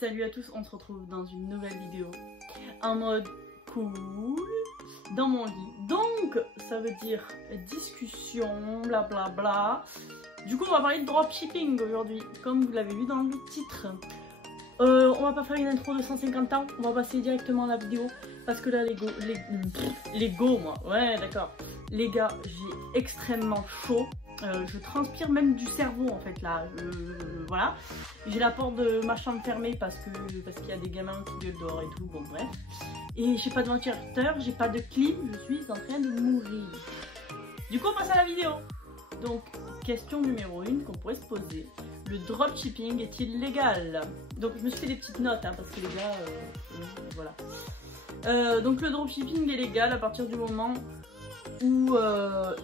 Salut à tous, on se retrouve dans une nouvelle vidéo en mode cool dans mon lit. Donc ça veut dire discussion, blablabla. Bla bla. Du coup on va parler de dropshipping aujourd'hui, comme vous l'avez vu dans le titre. On va pas faire une intro de 150 ans, on va passer directement à la vidéo. Parce que là les go moi, ouais d'accord. Les gars, j'ai extrêmement chaud. Je transpire même du cerveau en fait là, voilà. J'ai la porte de ma chambre fermée parce qu'il y a des gamins qui gueulent dehors et tout, bon bref. Et j'ai pas de ventilateur, j'ai pas de clim, je suis en train de mourir. Du coup on passe à la vidéo. Donc question numéro 1 qu'on pourrait se poser, le dropshipping est-il légal? Donc je me suis fait des petites notes hein, parce que les gars, voilà. Donc le dropshipping est légal à partir du moment où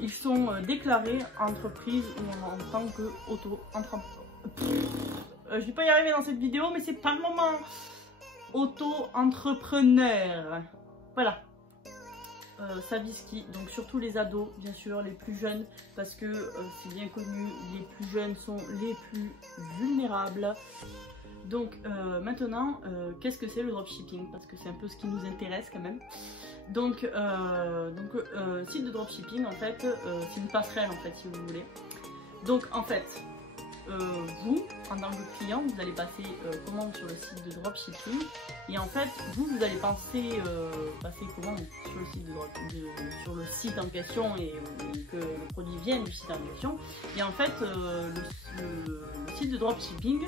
ils sont déclarés entreprise ou en tant que auto-entrepreneur. Je vais pas y arriver dans cette vidéo, mais c'est pas le moment. Auto-entrepreneur. Voilà. Ça vise qui? Donc surtout les ados, bien sûr, les plus jeunes, parce que c'est bien connu, les plus jeunes sont les plus vulnérables. Donc maintenant, qu'est-ce que c'est le dropshipping? Parce que c'est un peu ce qui nous intéresse quand même. Donc site de dropshipping en fait, c'est une passerelle en fait si vous voulez. Donc en fait, vous, en tant que client, vous allez passer commande sur le site de dropshipping et en fait, vous allez passer commande sur le site sur le site en question et que le produit vienne du site en question. Et en fait, le site de dropshipping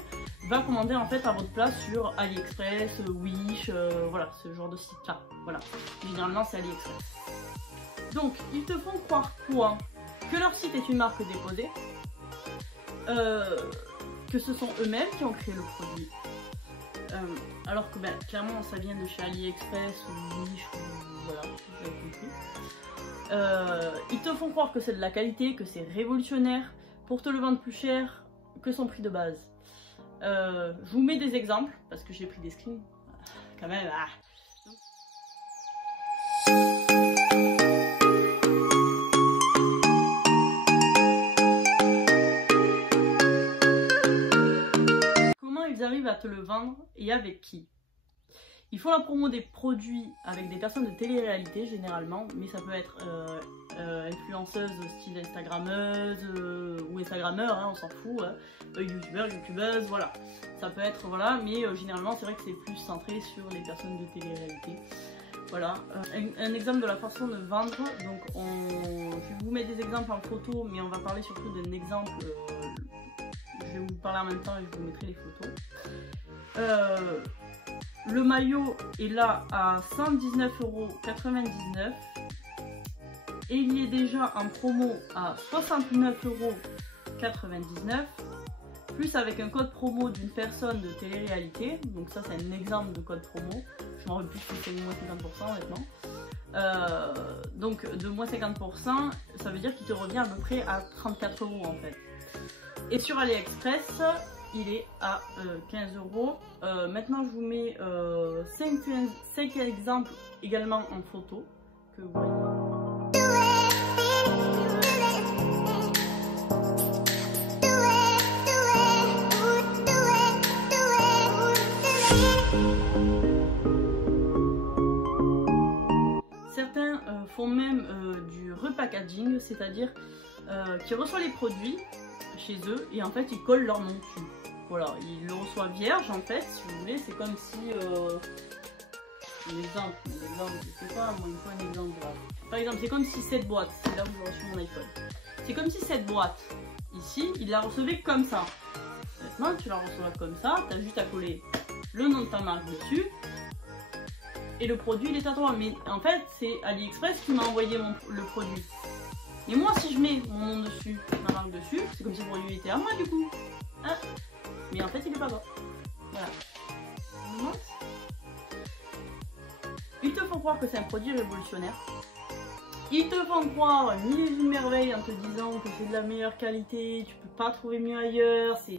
va commander en fait à votre place sur AliExpress, Wish, voilà, ce genre de site là. Voilà, généralement c'est AliExpress. Donc, ils te font croire quoi? Que leur site est une marque déposée. Que ce sont eux-mêmes qui ont créé le produit, alors que ben, clairement ça vient de chez AliExpress ou Wish ou voilà, vous avez compris. Ils te font croire que c'est de la qualité, que c'est révolutionnaire pour te le vendre plus cher que son prix de base. Je vous mets des exemples parce que j'ai pris des screens quand même. Ah. Arrivent à te le vendre et avec qui? Ils font la promo des produits avec des personnes de télé-réalité généralement, mais ça peut être influenceuse style instagrammeuse ou instagrammeur, hein, on s'en fout, hein, youtubeur, youtubeuse, voilà. Ça peut être, voilà, mais généralement c'est vrai que c'est plus centré sur les personnes de télé-réalité. Voilà, un exemple de la façon de vendre, donc je vous mets des exemples en photo, mais on va parler surtout d'un exemple. Je vais vous parler en même temps et je vous mettrai les photos. Le maillot est là à 119,99 € et il y est déjà en promo à 69,99 €, plus avec un code promo d'une personne de télé-réalité. Donc ça c'est un exemple de code promo. Je m'en rappelle plus si c'est moins 50% honnêtement. Donc de moins 50%, ça veut dire qu'il te revient à peu près à 34 € en fait. Et sur AliExpress, il est à 15 €. Maintenant, je vous mets 5 exemples également en photo que vous voyez. Certains font même du repackaging, c'est-à-dire qu'ils reçoivent les produits chez eux et en fait ils collent leur nom dessus. Voilà, ils le reçoivent vierge en fait, si vous voulez, c'est comme si un exemple, je sais pas, moi il faut un exemple là. Par exemple, c'est comme si cette boîte, c'est là où j'ai reçu mon iPhone. C'est comme si cette boîte ici, il la recevait comme ça. Maintenant tu la reçois comme ça, tu as juste à coller le nom de ta marque dessus et le produit il est à toi. Mais en fait c'est AliExpress qui m'a envoyé le produit. Et moi si je mets mon nom dessus, ma marque dessus, c'est comme si le produit était à moi du coup. Hein, mais en fait il est pas toi. Voilà. Ils te font croire que c'est un produit révolutionnaire. Ils te font croire mille et une merveilles en te disant que c'est de la meilleure qualité, tu peux pas trouver mieux ailleurs, c'est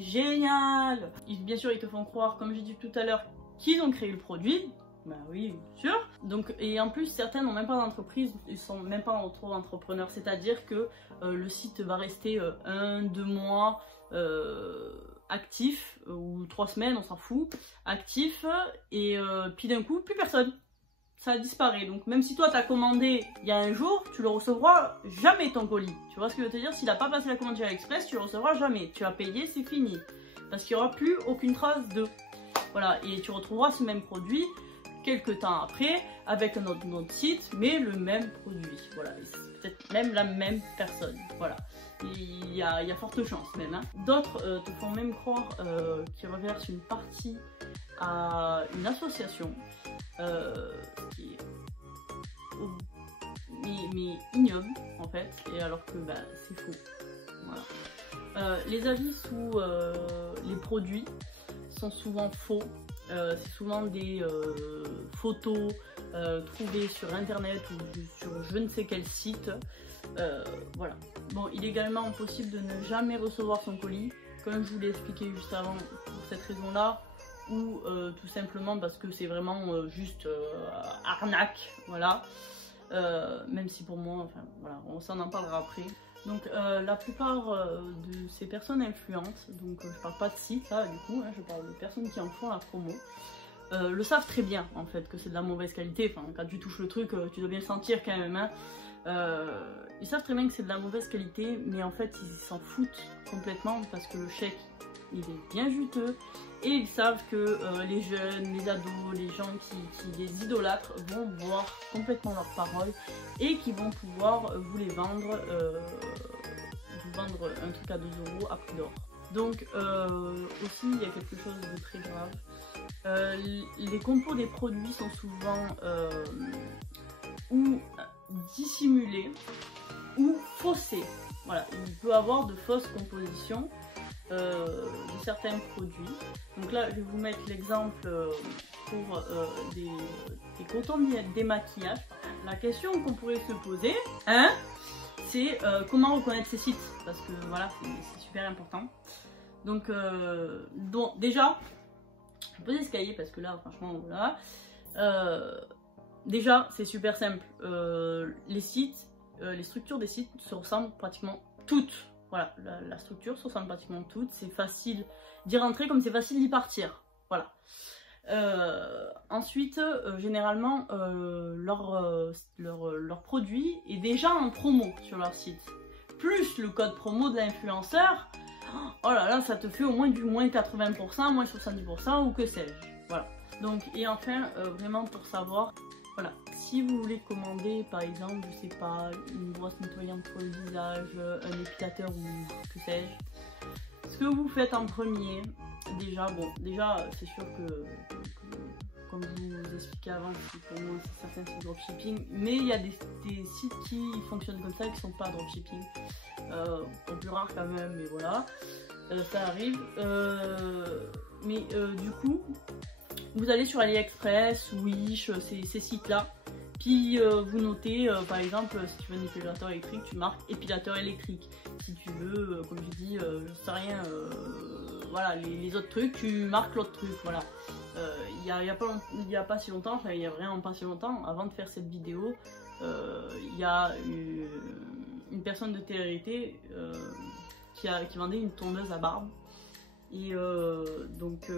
génial. Bien sûr ils te font croire, comme j'ai dit tout à l'heure, qu'ils ont créé le produit. Bah oui, bien sûr. Donc, et en plus, certains n'ont même pas d'entreprise, ils sont même pas auto-entrepreneurs, c'est-à-dire que le site va rester 1-2 mois actif, ou 3 semaines, on s'en fout, actif, et puis d'un coup, plus personne. Ça disparaît. Donc même si toi t'as commandé il y a un jour, tu le recevras jamais ton colis. Tu vois ce que je veux te dire? S'il n'a pas passé la commande chez AliExpress, tu le recevras jamais. Tu as payé, c'est fini. Parce qu'il n'y aura plus aucune trace de. Voilà, et tu retrouveras ce même produit quelques temps après avec un autre site, mais le même produit. Voilà, peut-être même la même personne. Voilà, il y a forte chance même. Hein. D'autres te font même croire qu'ils reversent une partie à une association qui est mais ignoble en fait, et alors que bah, c'est faux. Voilà. Les avis sous les produits sont souvent faux. C'est souvent des photos trouvées sur internet ou sur je ne sais quel site. Voilà. Bon, il est également possible de ne jamais recevoir son colis, comme je vous l'ai expliqué juste avant, pour cette raison-là, ou tout simplement parce que c'est vraiment juste arnaque, voilà. Même si pour moi, enfin voilà, on s'en en parlera après. Donc la plupart de ces personnes influentes, donc je parle pas de site là du coup, hein, je parle de personnes qui en font la promo, le savent très bien en fait que c'est de la mauvaise qualité. Enfin, quand tu touches le truc, tu dois bien le sentir quand même. Hein. Ils savent très bien que c'est de la mauvaise qualité, mais en fait ils s'en foutent complètement parce que le chèque il est bien juteux, et ils savent que les jeunes, les ados, les gens qui les idolâtrent vont voir complètement leurs paroles et qui vont pouvoir vous les vendre, un truc à 2 € à prix d'or. Donc aussi il y a quelque chose de très grave. Les compos des produits sont souvent ou dissimulés ou faussés. Voilà, il peut y avoir de fausses compositions de certains produits. Donc là, je vais vous mettre l'exemple pour des cotons démaquillage. La question qu'on pourrait se poser, hein, c'est comment reconnaître ces sites, parce que voilà, c'est super important. Donc, bon, déjà, je vais poser ce cahier parce que là, franchement, voilà. Déjà, c'est super simple. Les sites, les structures des sites se ressemblent pratiquement toutes. Voilà, la structure se ressemble pratiquement toutes. C'est facile d'y rentrer comme c'est facile d'y partir. Voilà. Ensuite, généralement, leur produit est déjà en promo sur leur site. Plus le code promo de l'influenceur, oh là là, ça te fait au moins du moins 80%, moins 70% ou que sais-je. Voilà. Donc, et enfin, vraiment pour savoir, voilà, si vous voulez commander par exemple, je sais pas, une brosse nettoyante pour le visage, un épilateur ou que sais-je, ce que vous faites en premier, déjà, bon, déjà c'est sûr que comme je vous expliquais avant, pour moi certains c'est dropshipping, mais il y a des sites qui fonctionnent comme ça et qui sont pas dropshipping, plus rare quand même, mais voilà, ça arrive, mais du coup, vous allez sur AliExpress, Wish, ces sites-là, puis vous notez, par exemple, si tu veux un épilateur électrique, tu marques épilateur électrique. Si tu veux, comme je dis, je sais rien, voilà, les autres trucs, tu marques l'autre truc, voilà. Il y a pas si longtemps, enfin il y a vraiment pas si longtemps, avant de faire cette vidéo, il y a une personne de télé-réalité qui vendait une tondeuse à barbe. Et donc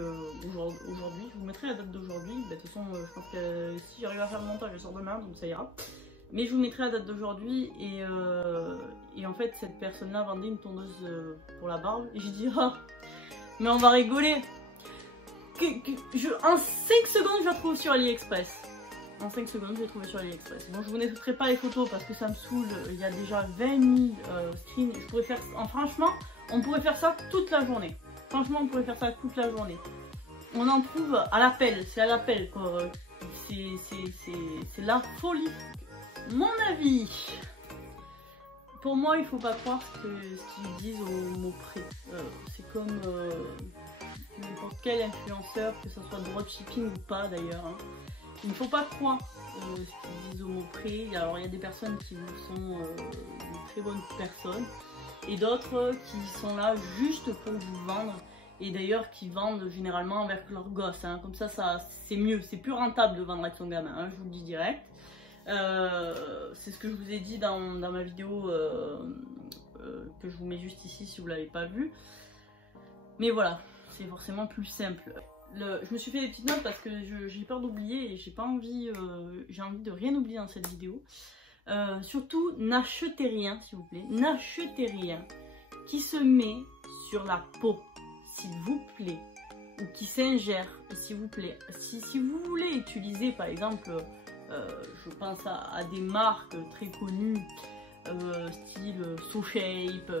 aujourd'hui, je vous mettrai la date d'aujourd'hui. De toute façon, je pense que si j'arrive à faire le montage, je sors demain, donc ça ira. Mais je vous mettrai la date d'aujourd'hui. Et en fait, cette personne-là vendait une tondeuse pour la barbe. Et j'ai dit, ah, mais on va rigoler. En 5 secondes, je la trouve sur AliExpress. En 5 secondes, je l'ai trouvé sur AliExpress. Bon, je vous mettrai pas les photos parce que ça me saoule. Il y a déjà 20 000 screens. Je pourrais faire, franchement, on pourrait faire ça toute la journée. Franchement, on pourrait faire ça toute la journée. On en trouve à l'appel, c'est à l'appel quoi. C'est la folie. Mon avis. Pour moi, il faut pas croire ce qu'ils disent au mot près. C'est comme n'importe quel influenceur, que ce soit dropshipping ou pas d'ailleurs. Hein. Il ne faut pas croire ce qu'ils disent au mot près. Alors, il y a des personnes qui sont de très bonnes personnes. Et d'autres qui sont là juste pour vous vendre, et d'ailleurs qui vendent généralement avec leurs gosses, hein. Comme ça c'est mieux, c'est plus rentable de vendre avec son gamin, hein, je vous le dis direct. C'est ce que je vous ai dit dans ma vidéo que je vous mets juste ici si vous ne l'avez pas vu. Mais voilà, c'est forcément plus simple. Je me suis fait des petites notes parce que j'ai peur d'oublier et j'ai pas envie, j'ai envie de rien oublier dans cette vidéo. Surtout, n'achetez rien, s'il vous plaît. N'achetez rien qui se met sur la peau, s'il vous plaît, ou qui s'ingère, s'il vous plaît. Si vous voulez utiliser, par exemple, je pense à des marques très connues, style SoShape,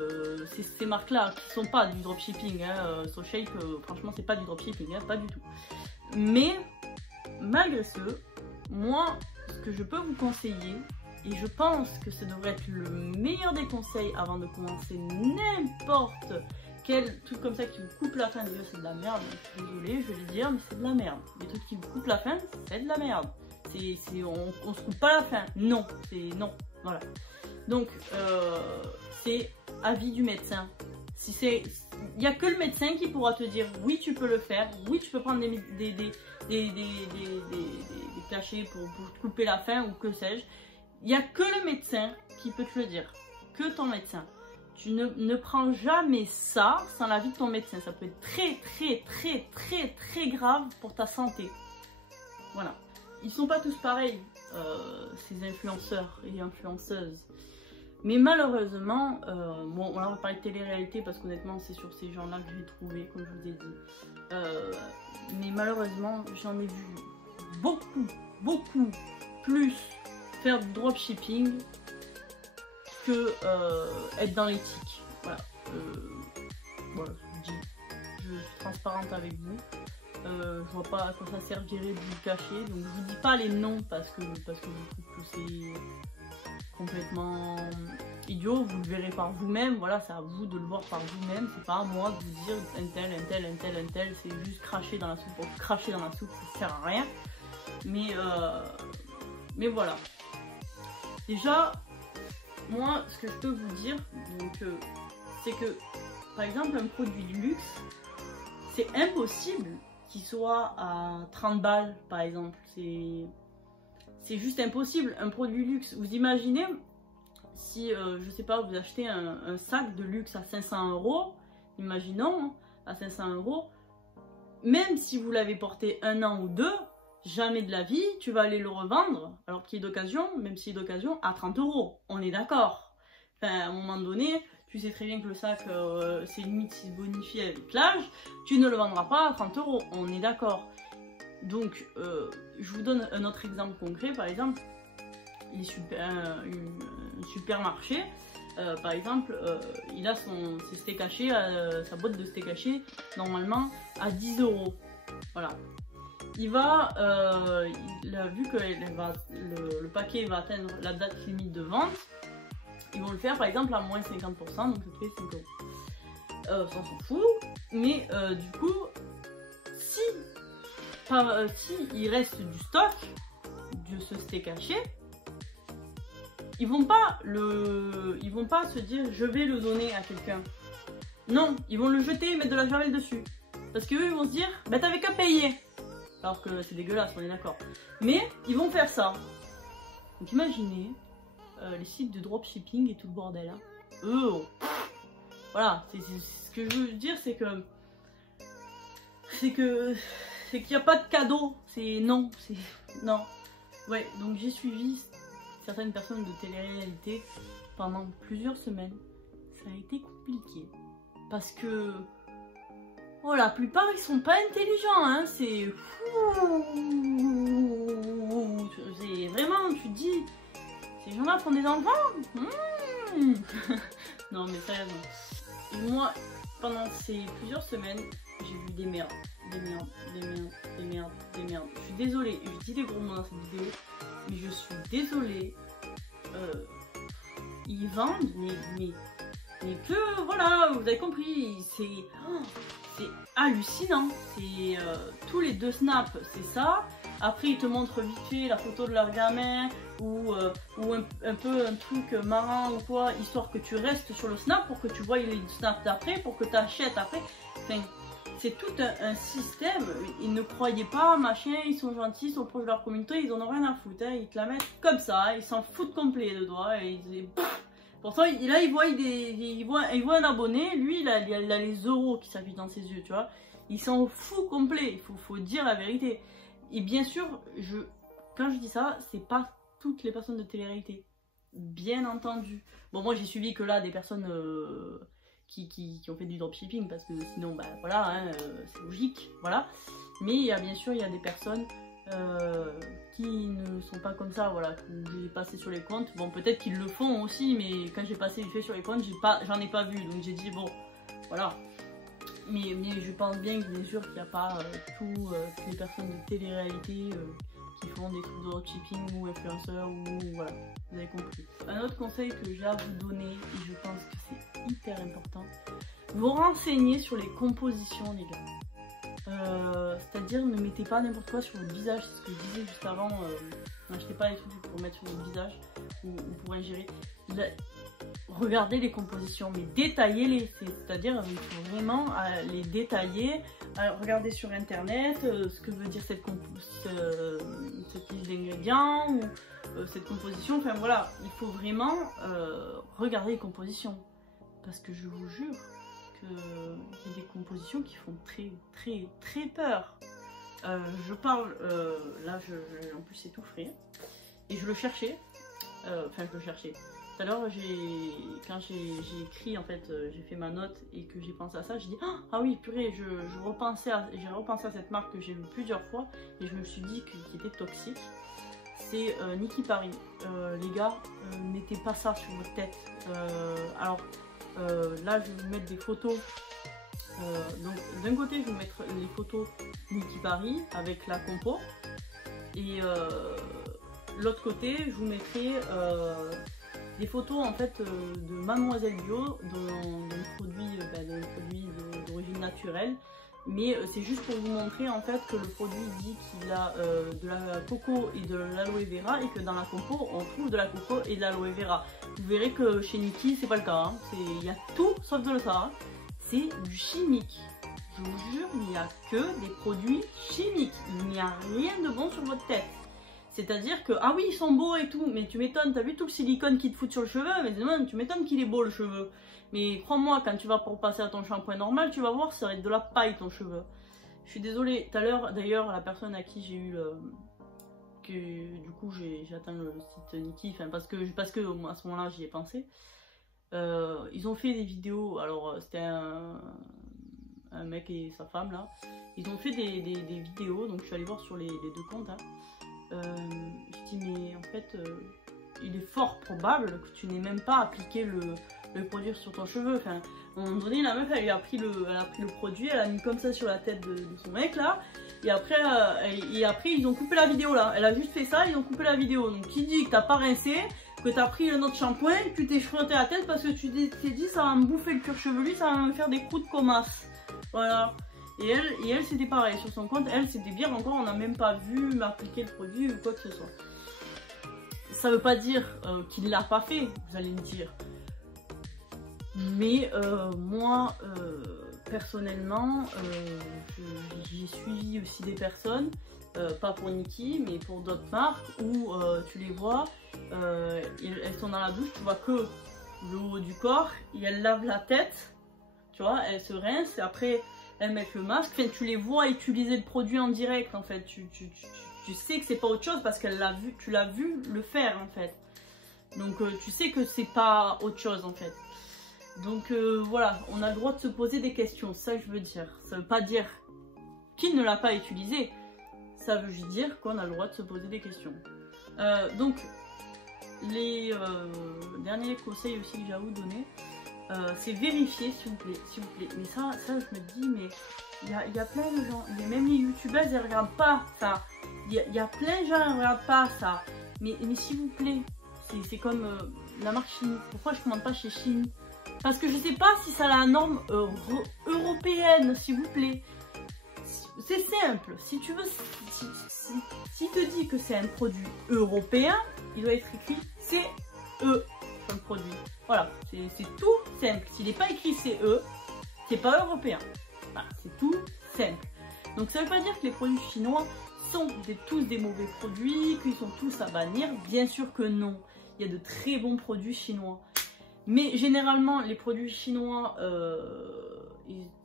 ces marques-là qui sont pas du dropshipping. Hein, SoShape, franchement, c'est pas du dropshipping, hein, pas du tout. Mais malgré ce, moi, ce que je peux vous conseiller, et je pense que ça devrait être le meilleur des conseils avant de commencer n'importe quel truc comme ça qui vous coupe la faim. Déjà, c'est de la merde. Je suis désolée, je vais le dire, mais c'est de la merde. Les trucs qui vous coupent la faim, c'est de la merde. On se coupe pas la faim. Non, c'est non. Voilà. Donc, c'est avis du médecin. Il n'y a que le médecin qui pourra te dire oui, tu peux le faire, oui, tu peux prendre des cachets pour te couper la faim ou que sais-je. Il n'y a que le médecin qui peut te le dire, que ton médecin. Tu ne prends jamais ça sans l'avis de ton médecin. Ça peut être très grave pour ta santé. Voilà. Ils sont pas tous pareils, ces influenceurs et influenceuses. Mais malheureusement, bon, là on va parler de télé-réalité parce qu'honnêtement c'est sur ces gens-là que j'ai trouvé, comme je vous ai dit. Mais malheureusement, j'en ai vu beaucoup plus faire du dropshipping que être dans l'éthique. Voilà. Voilà, je suis transparente avec vous. Je vois pas à quoi ça servirait de vous cacher, donc je vous dis pas les noms parce que je trouve que c'est complètement idiot. Vous le verrez par vous-même, voilà, c'est à vous de le voir par vous-même, c'est pas à moi de vous dire un tel, c'est juste cracher dans la soupe pour cracher dans la soupe, ça sert à rien. Mais voilà. Déjà, moi, ce que je peux vous dire, c'est que, par exemple, un produit de luxe, c'est impossible qu'il soit à 30 balles, par exemple. C'est juste impossible. Un produit luxe, vous imaginez, si, je sais pas, vous achetez un sac de luxe à 500 €, imaginons, hein, à 500 €, même si vous l'avez porté 1 an ou 2, jamais de la vie, tu vas aller le revendre, alors qu'il est d'occasion, même s'il est d'occasion, à 30 €. On est d'accord. Enfin, à un moment donné, tu sais très bien que le sac, c'est limite s'il se bonifie avec l'âge, tu ne le vendras pas à 30 €. On est d'accord. Donc, je vous donne un autre exemple concret. Par exemple, un supermarché, par exemple, il a ses steaks hachés, sa boîte de steak haché, normalement, à 10 €. Voilà. Il a vu que le paquet va atteindre la date limite de vente, ils vont le faire par exemple à moins 50%, donc ça fait 5 €. Ça s'en fout, mais du coup, si il reste du stock de ce steak haché, ils vont pas se dire je vais le donner à quelqu'un. Non, ils vont le jeter et mettre de la javel dessus. Parce qu'eux ils vont se dire bah t'avais qu'à payer. Alors que c'est dégueulasse, on est d'accord. Mais ils vont faire ça. Donc imaginez les sites de dropshipping et tout le bordel. Hein. Voilà, ce que je veux dire, c'est qu'il n'y a pas de cadeau. Non. Ouais, donc j'ai suivi certaines personnes de télé-réalité pendant plusieurs semaines. Ça a été compliqué. Parce que oh, la plupart ils sont pas intelligents, hein, c'est vraiment, tu te dis, ces gens-là font des enfants. Non mais sérieusement. Et moi, pendant ces plusieurs semaines, j'ai vu des merdes. Je suis désolée, je dis des gros mots dans cette vidéo, mais je suis désolée. Ils vendent, mais que, voilà, vous avez compris, c'est hallucinant. C'est tous les 2 snaps, c'est ça. Après, ils te montrent vite fait la photo de leur gamin ou un peu un truc marrant ou quoi, histoire que tu restes sur le snap pour que tu vois les snaps d'après, pour que tu achètes après. Enfin, c'est tout un système. Ils ne croyaient pas, machin, ils sont gentils, ils sont proches de leur communauté, ils en ont rien à foutre. Hein. Ils te la mettent comme ça, ils s'en foutent complet de toi et ils disent Pourtant, là, il voit un abonné, lui, il a les euros qui s'affichent dans ses yeux, tu vois. Il s'en fout complet, il faut dire la vérité. Et bien sûr, quand je dis ça, c'est pas toutes les personnes de télé-réalité. Bien entendu. Bon, moi, j'ai suivi que là des personnes qui ont fait du dropshipping, parce que sinon, bah voilà, hein, c'est logique, voilà. Mais il y a bien sûr, il y a des personnes qui ne sont pas comme ça, voilà, que j'ai passé sur les comptes. Bon, peut-être qu'ils le font aussi, mais quand j'ai passé vite fait sur les comptes, j'en ai pas vu, donc j'ai dit bon, voilà. Mais je pense bien que bien sûr qu'il n'y a pas toutes les personnes de télé-réalité qui font des trucs de dropshipping ou influenceurs ou voilà, vous avez compris. Un autre conseil que j'ai à vous donner, et je pense que c'est hyper important, vous renseignez sur les compositions, les gars. C'est-à-dire ne mettez pas n'importe quoi sur votre visage, c'est ce que je disais juste avant, n'achetez pas les trucs pour mettre sur votre visage ou pour ingérer. Regardez les compositions, mais détaillez-les, c'est-à-dire il faut vraiment les détailler, regardez sur internet ce que veut dire cette liste d'ingrédients ou cette composition, enfin voilà, il faut vraiment regarder les compositions, parce que je vous jure qu'il y a des compositions qui font très peur. Je parle, là en plus c'est tout frais, et je le cherchais, enfin je le cherchais. Tout à l'heure, quand j'ai écrit, en fait, j'ai fait ma note et que j'ai pensé à ça, j'ai dit ah oui, purée, j'ai repensé à cette marque que j'ai vue plusieurs fois et je me suis dit qu'il était toxique. C'est Niki Paris. Les gars, mettez pas ça sur votre tête. Alors, là, je vais vous mettre des photos. Donc, d'un côté, je vais vous mettre les photos Niki Paris avec la compo. Et l'autre côté, je vous mettrai des photos en fait de Mademoiselle Bio, d'un produit d'origine naturelle, mais c'est juste pour vous montrer en fait que le produit dit qu'il a de la coco et de l'aloe vera, et que dans la compo on trouve de la coco et de l'aloe vera. Vous verrez que chez Niki c'est pas le cas, hein. Il y a tout sauf de ça, hein. C'est du chimique. Je vous jure, il n'y a que des produits chimiques, il n'y a rien de bon sur votre tête. C'est-à-dire que, ah oui, ils sont beaux et tout, mais tu m'étonnes, t'as vu tout le silicone qu'ils te foutent sur le cheveu, mais tu m'étonnes qu'il est beau le cheveu. Mais crois-moi, quand tu vas pour passer à ton shampoing normal, tu vas voir, ça va être de la paille ton cheveu. Je suis désolée, tout à l'heure, d'ailleurs, la personne à qui j'ai eu du coup j'ai atteint le site Niki, enfin parce que à ce moment-là j'y ai pensé. Ils ont fait des vidéos, alors c'était un mec et sa femme là, ils ont fait des vidéos, donc je suis allée voir sur les deux comptes, hein. Je dis mais en fait il est fort probable que tu n'aies même pas appliqué le produit sur ton cheveu. Enfin, à un moment donné la meuf elle a pris le produit, elle a mis comme ça sur la tête de son mec là, et après ils ont coupé la vidéo là, elle a juste fait ça, ils ont coupé la vidéo. Donc qui dit que t'as pas rincé, que t'as pris notre shampoing, que tu t'es frotté la tête parce que tu t'es dit ça va me bouffer le cuir chevelu, ça va me faire des coups de comasse. Voilà. Et elle c'était pareil, sur son compte, elle c'était bien encore, on n'a même pas vu m'appliquer le produit ou quoi que ce soit. Ça veut pas dire qu'il l'a pas fait, vous allez me dire. Mais moi, personnellement, j'ai suivi aussi des personnes, pas pour Niki, mais pour d'autres marques, où tu les vois, elles sont dans la douche, tu vois que le haut du corps, et elles lavent la tête, tu vois, elles se rincent, et après elles mettent le masque, enfin, tu les vois utiliser le produit en direct en fait, tu sais que c'est pas autre chose parce qu'elle l'a vu, tu l'as vu le faire en fait, donc tu sais que c'est pas autre chose en fait. Donc voilà, on a le droit de se poser des questions, c'est ça que je veux dire. Ça veut pas dire qu'il ne l'a pas utilisé, ça veut juste dire qu'on a le droit de se poser des questions. Donc les derniers conseils aussi que j'ai à vous donner, c'est vérifier s'il vous plaît, mais ça je me dis, mais il y a plein de gens, même les youtubeuses elles regardent pas ça, il y a plein de gens qui ne regardent pas ça, mais s'il vous plaît, c'est comme la marque Chine. Pourquoi je commande pas chez Chine? Parce que je sais pas si ça a la norme européenne, s'il vous plaît. C'est simple, si tu veux, si te dit que c'est un produit européen, il doit être écrit CE comme produit. Voilà, c'est tout simple. S'il n'est pas écrit CE, c'est pas européen. Voilà, c'est tout simple. Donc ça veut pas dire que les produits chinois sont tous des mauvais produits, qu'ils sont tous à bannir. Bien sûr que non. Il y a de très bons produits chinois. Mais généralement, les produits chinois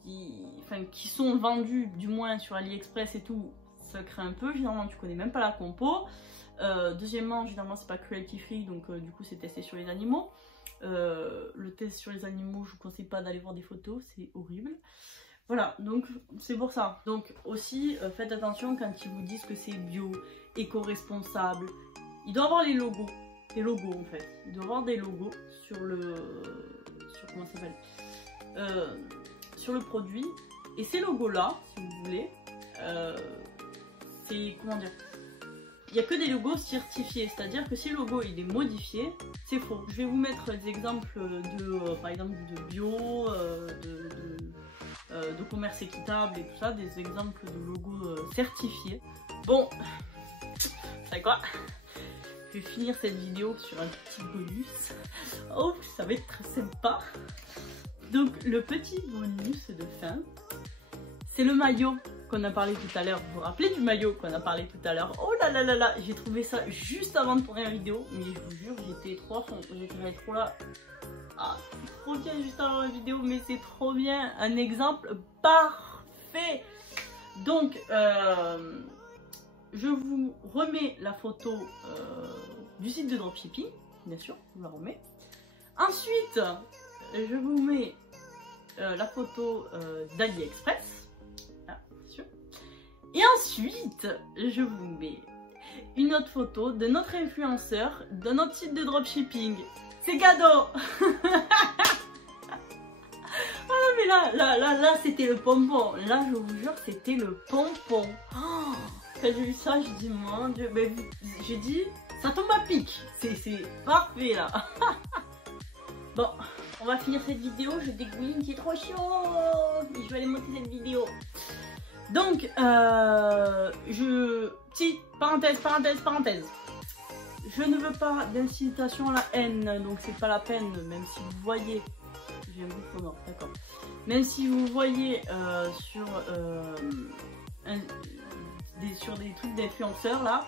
qui sont vendus, du moins sur AliExpress et tout, ça craint un peu. Généralement, tu connais même pas la compo. Deuxièmement, généralement, c'est pas cruelty free, donc du coup, c'est testé sur les animaux. Le test sur les animaux, je vous conseille pas d'aller voir des photos, c'est horrible. Voilà, donc c'est pour ça. Donc aussi, faites attention quand ils vous disent que c'est bio, éco-responsable. Il doit avoir les logos, des logos en fait. Il doit avoir des logos sur le... comment ça s'appelle, sur le produit. Et ces logos-là, si vous voulez, c'est... comment dire, il n'y a que des logos certifiés, c'est-à-dire que si le logo il est modifié, c'est faux. Je vais vous mettre des exemples de, par exemple, de bio, de commerce équitable et tout ça, des exemples de logos certifiés. Bon, vous savez quoi? Je vais finir cette vidéo sur un petit bonus. Oh, ça va être très sympa. Donc, le petit bonus de fin, c'est le maillot qu'on a parlé tout à l'heure. Vous vous rappelez du maillot qu'on a parlé tout à l'heure? Oh là là là là, j'ai trouvé ça juste avant de tourner la vidéo, mais je vous jure, j'étais trop à fond, j'étais trop là. Ah, c'est trop bien juste avant la vidéo, mais c'est trop bien, un exemple parfait. Donc, je vous remets la photo du site de dropshipping, bien sûr, je vous la remets. Ensuite, je vous mets la photo d'AliExpress. Et ensuite, je vous mets une autre photo de notre influenceur, de notre site de dropshipping. C'est cadeau. Ah non mais là, c'était le pompon. Là, je vous jure, c'était le pompon. Oh, quand j'ai vu ça, je dis, mon Dieu, ben, j'ai dit, ça tombe à pic. C'est parfait là. Bon, on va finir cette vidéo. Je dégouline, c'est trop chaud. Je vais aller monter cette vidéo. Donc, petite parenthèse. Je ne veux pas d'incitation à la haine, donc c'est pas la peine, même si vous voyez, j'ai un bout de mort, d'accord. Même si vous voyez sur des trucs d'influenceurs là,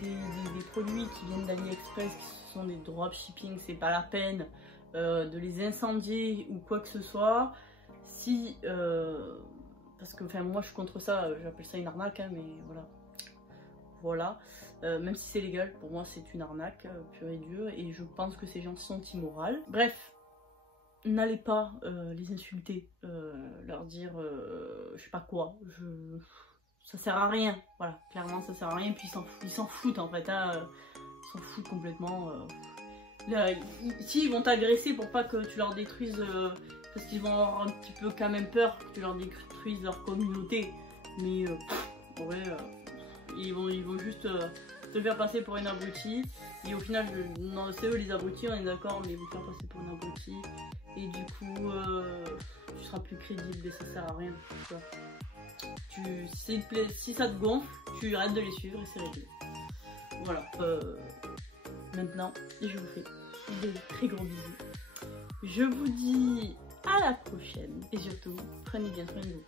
des produits qui viennent d'AliExpress, qui sont des dropshipping, c'est pas la peine de les incendier ou quoi que ce soit. Si parce que enfin moi je suis contre ça, j'appelle ça une arnaque, hein, mais voilà. Même si c'est légal, pour moi c'est une arnaque pure et dure, et je pense que ces gens sont immoraux. Bref, n'allez pas les insulter, leur dire je sais pas quoi, ça sert à rien, voilà, clairement ça sert à rien, puis ils s'en foutent en fait, hein, ils s'en foutent complètement. Si ils vont t'agresser pour pas que tu leur détruises, parce qu'ils vont avoir un petit peu quand même peur que tu leur détruises leur communauté, mais en vrai, ils vont juste te faire passer pour une abrutie, et au final, non, c'est eux les abrutis, on est d'accord, mais ils vont te faire passer pour une abrutie, et du coup, tu seras plus crédible et ça sert à rien. Si ça te gonfle, tu arrêtes de les suivre et c'est réglé. Voilà. Maintenant, je vous fais de très gros bisous. Je vous dis à la prochaine et surtout, prenez bien soin de vous.